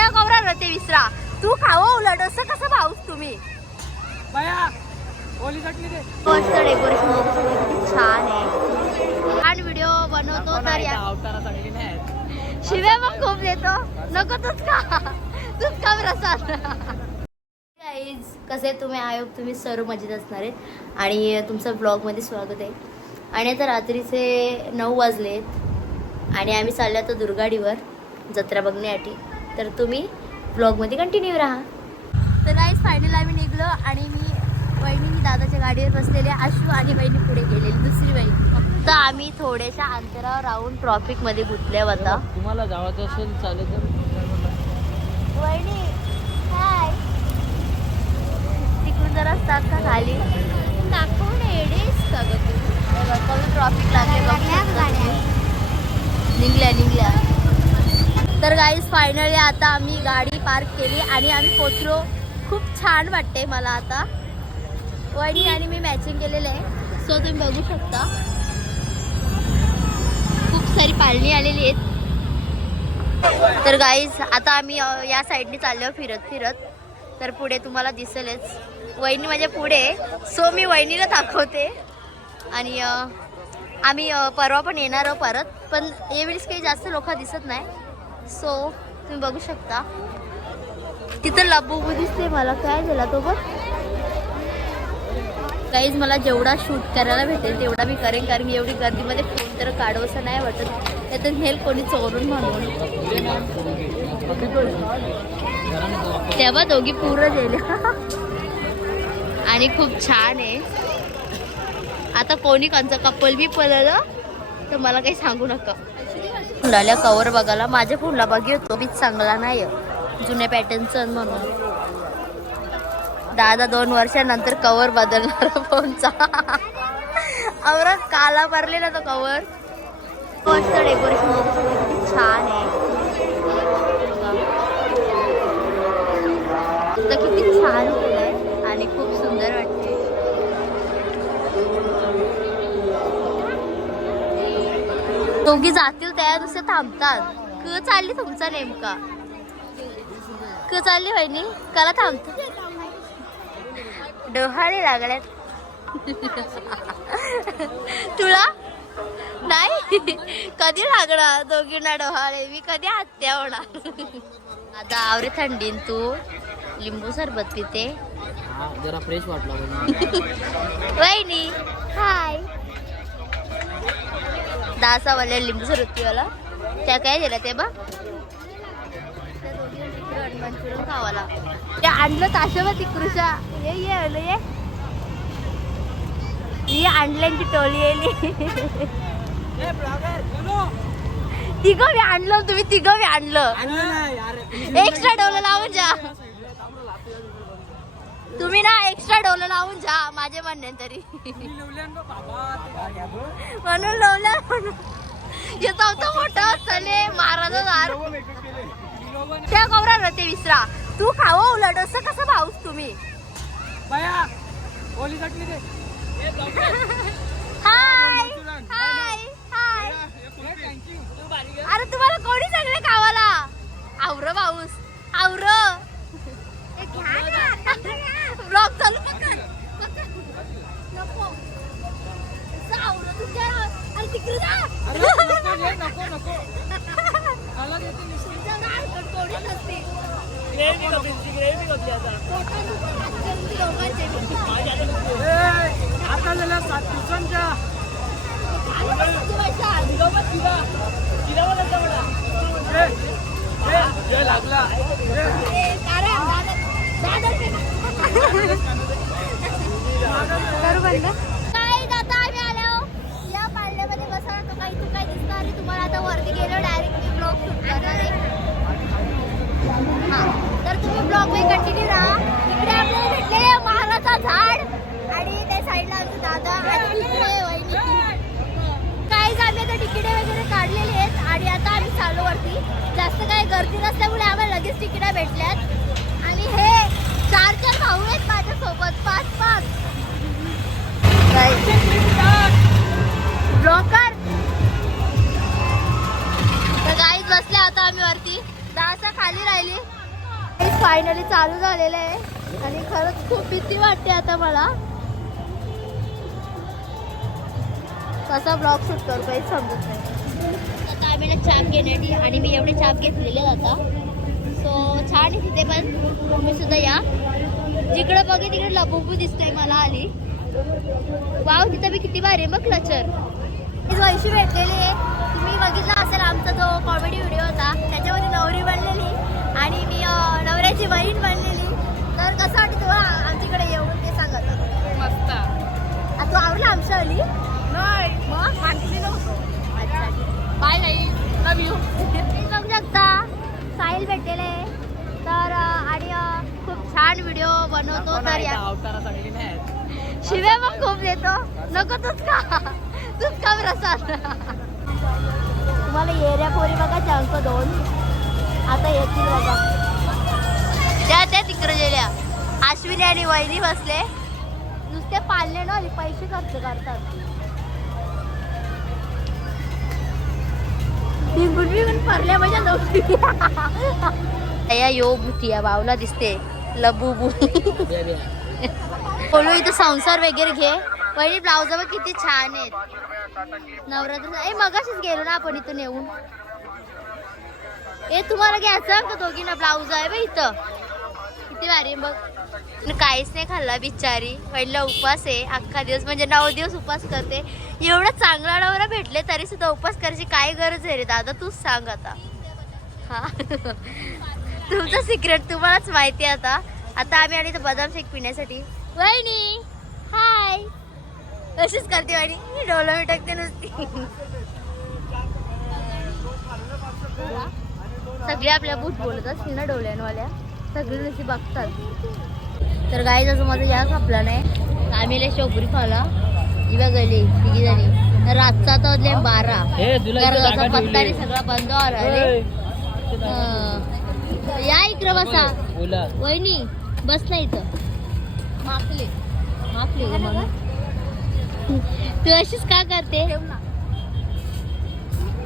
त्या कवरा ते विसरा. तू खावं उलट असं कसं भाऊस तुम्ही? मस्त डेकोरेशन छान आहे. छान व्हिडिओ बनवतो तर या शिव्या मग खूप देतो. नको तूच का तूच का गाईज कसे तुम्ही? आयोग तुम्ही सर्व मजेत असणार आहेत. आणि तुमचं ब्लॉगमध्ये स्वागत आहे. आणि आता रात्रीचे नऊ वाजलेत. आणि आम्ही चाललो आता दुर्गाडीवर जत्रा बघण्यासाठी. तर तुम्ही ब्लॉगमध्ये कंटिन्यू राहा. तर गाईज फायनल आम्ही निघलो आणि मी वहिनी दादाच्या गाडीवर बसलेले आशू आणि वहिनी पुढे गेलेली दुसरी वहिनी. फक्त आम्ही थोड्याशा अंतरावर राहून ट्रॉफिकमध्ये गुंतल्या होता. तुम्हाला जावायचं असेल चालेल तर. वहिनी हाय तिकडून जरा असतात का खाली. दाखवून एडेस का ग तू? ट्रॉफिक लागले निघल्या तर गाईज फायनली आता आम्ही गाडी पार्क केली आणि आम्ही पोचलो. खूप छान वाटते मला आता. वहिनी आणि मी मॅचिंग केलेलं आहे. सो तुम्ही बघू शकता. खूप सारी पाळणी आलेली आहेत. तर गाईज आता आम्ही या साईडने चाललो फिरत फिरत. तर पुढे तुम्हाला दिसेलच. वहिनी माझ्या पुढे सो मी वहिनीला दाखवते. आणि आम्ही परवा पण येणार आहोत परत. पण यावेळेस काही जास्त लोक दिसत नाही. सो तुम्ही बघू शकता. तिथं लबुबू दिसते मला. काय झाला तो बघ काहीच मला जेवढा शूट करायला भेटेल तेवढा मी करेन. कारण की एवढी गर्दीमध्ये फोन तर काढवसं नाही वाटत. त्यातून हेल कोणी चोरून म्हणून. तेव्हा दोघी पूर्ण गेल्या आणि खूप छान आहे. आता कोणी कोणचं कपल बी पळलं तर मला काही सांगू नका. फुलाल्या कवर बघायला माझ्या फुला बघ येतो बीच चांगला नाही जुन्या पॅटर्नचं म्हणून. दादा दोन वर्षानंतर कवर बदलणार फोनचा. अवरा काला भरलेला तो कवर. मस्त डेकोरेशन किती छान आहे. तर किती छान दोघी जातील त्या दुसऱ्या थांबतात. क चालली तुमचा नेमका? क चालली वहिनी? कला थांबते. डोहाळे लागल्यात. तुला? नाही? कधी लागणार दोघींना डोहाळे? मी कधी हत्या होणार? आता आवरे थंडीन तू. लिंबू सरबत पिते. जरा फ्रेश वाटला. वहिनी. हाय दासा वाल्या लिंबू सरबत पिवाला त्या काय दिलं ते मंचुरियन खावाला. ते आणलं ताशावर तिकडूच्या. ये ये आलं ये. ही आणल्यांची टोली येली. तिघं मी आणलं तुम्ही तिघं मी आणलं. एक्स्ट्रा डोलं लावून जा तुम्ही ना एक्स्ट्रा डोलं लावून जा माझे म्हणणे तरी. म्हणून लावलं म्हणून हे चौथा मोठा असताना महाराजा. त्या कवरा ते विसरा तू खावं उलट असं कसं भाऊस तुम्ही. हाय. हाय हाय. अरे तुम्हाला कोणी सांगले खावाला आवर भाऊस आवर ब्लॉग चालू पकड पकड. नको असं आवरं तुझ्या अरे तिकडे जा अरे, नको रे, नको, नको. मला देते नुसती. तुझ्या गाल कटोरी नसते. Gravy कपली, ती gravy कपली आता. पोटात दुखत असेल ती दोघांचे बी. ए, आता झाल्या सात दिवसांच्या आणि तुझी बायचा. ए, ए, ए, लागला ए, ए, कारण दादा- दादा- करू बंद काय आता आम्ही काही तू काय दिसणार तुम्हाला आता. वरती गेलो डायरेक्ट मी ब्लॉग शूट करणार आहे तर तुम्ही ब्लॉगमध्ये कंटिन्यू राहा. इकडे आपल्याला भेटले महाराजा झाड आणि त्या साईडला आमचे दादा आणि तिकडे वहिनी. काही आम्ही आता तिकिटे वगैरे काढलेली आहेत आणि आता आम्ही चालू वरती. जास्त काही गर्दी नसल्यामुळे आम्हाला लगेच तिकिटा भेटल्यात. आणि हे चार चार भाऊ आहेत माझ्यासोबत. पाच पाच. फायनली चालू झालेलं आहे. आणि खरंच खूप भीती वाटते आता मला. कसा ब्लॉग शूट करू काही समजत नाही. आता आम्ही ना चाप घेण्यासाठी आणि मी एवढे चाप घेतलेले आता. सो छान आहे तिथे पण. तुम्ही सुद्धा या. जिकडं बघे तिकडे लबुबू दिसतोय मला आली वाव तिथं मी किती भारी आहे बघ क्लचर वैशी भेटलेली आहे तुम्ही बघितला असेल आमचा जो कॉमेडी व्हिडिओ होता त्याच्यामध्ये नवरी बनलेली. आणि मी नवऱ्याची बहीण बनलेली. तर कसं वाटतं तुला आमच्याकडे येऊन ते सांगत मस्त. तू आवडला आमच्या आली नाही. मग? सांगितलेलं होतं अच्छा. बाय नाही लव यू बघू शकता. साहिल भेटलेले तर आणि खूप छान व्हिडिओ बनवतो. तर या शिव्या मग खूप देतो. नको तूच का तूच का प्रसाद. तुम्हाला एरिया पोरी बघा अंक दोन. आता येतील बघा त्या त्या तिकडे गेल्या. अश्विनी आणि वहिनी बसले. नुसते पाळले ना पैसे खर्च करतात. पडल्या माझ्या या भूतिया बावला दिसते. लबुबू बोलू इथं संसार वगैरे घे. पहिली ब्लाउज किती छान आहेत. नवरात्र मगाशीच गेलो ना आपण इथून येऊन. ए तुम्हाला घ्यायचं का दोघींना ब्लाऊज आहे बघ इथं. किती भारी बघ काहीच नाही खाल्ला बिचारी. पहिला उपास आहे. अख्खा दिवस म्हणजे नऊ दिवस उपास करते. एवढा चांगला नवरा भेटले तरी सुद्धा उपास करायची काय गरज आहे रे दादा. तूच सांग आता. हा. तुमचं सिक्रेट तुम्हालाच माहिती आहे आता. आता आम्ही आणि बदाम शेक पिण्यासाठी. वहिनी हाय अशीच करते वाणी डोलं मी टाकते नुसती. सगळे आपल्या बूट बोलत असतील ना डोल्यांवाल्या सगळे नुसती बघतात. तर गाई जसं माझं या कापला नाही. आम्ही लय शोभरी खाला इवा गेली तिघी जणी तर रातचा तर वाजले बारा. हे जागा पत्ता नाही. सगळा बंद आला रे हं. या इकडं बसा. बोला. वहिनी बसला इथं. माफले. माफले ग म्हणून. तू अशीच का करते?